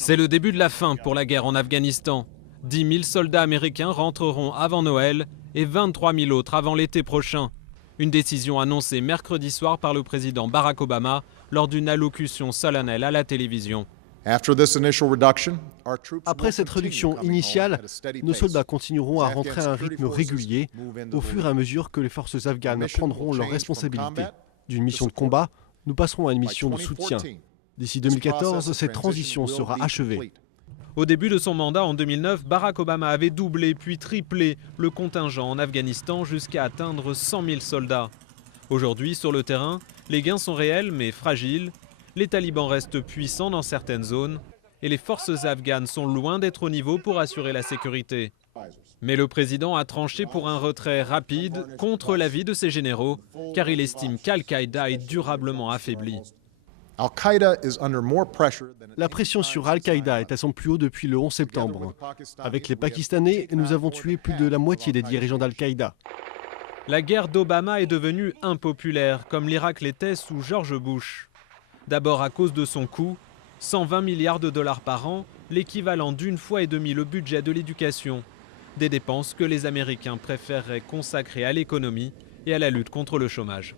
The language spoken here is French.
C'est le début de la fin pour la guerre en Afghanistan. 10 000 soldats américains rentreront avant Noël et 23 000 autres avant l'été prochain. Une décision annoncée mercredi soir par le président Barack Obama lors d'une allocution solennelle à la télévision. Après cette réduction initiale, nos soldats continueront à rentrer à un rythme régulier au fur et à mesure que les forces afghanes prendront leurs responsabilités. D'une mission de combat, nous passerons à une mission de soutien. D'ici 2014, cette transition sera achevée. Au début de son mandat en 2009, Barack Obama avait doublé puis triplé le contingent en Afghanistan jusqu'à atteindre 100 000 soldats. Aujourd'hui, sur le terrain, les gains sont réels mais fragiles. Les talibans restent puissants dans certaines zones et les forces afghanes sont loin d'être au niveau pour assurer la sécurité. Mais le président a tranché pour un retrait rapide contre l'avis de ses généraux, car il estime qu'Al-Qaïda est durablement affaibli. La pression sur Al-Qaïda est à son plus haut depuis le 11 septembre. Avec les Pakistanais, nous avons tué plus de la moitié des dirigeants d'Al-Qaïda. La guerre d'Obama est devenue impopulaire, comme l'Irak l'était sous George Bush. D'abord à cause de son coût, 120 milliards de dollars par an, l'équivalent d'une fois et demie le budget de l'éducation. Des dépenses que les Américains préféreraient consacrer à l'économie et à la lutte contre le chômage.